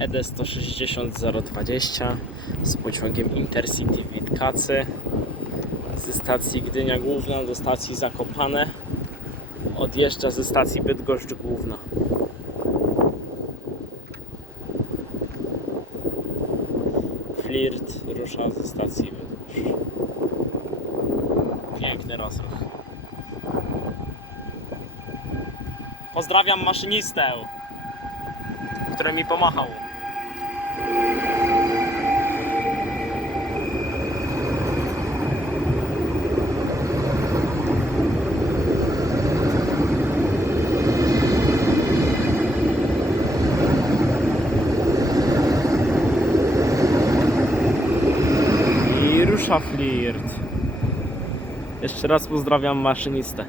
ED 160 020 z pociągiem Intercity Witkacy ze stacji Gdynia Główna do stacji Zakopane. Odjeżdża ze stacji Bydgoszcz Główna. Flirt rusza ze stacji Bydgoszcz. Piękny rozruch. Pozdrawiam maszynistę, który mi pomachał. I rusza flirt. Jeszcze raz pozdrawiam maszynistę.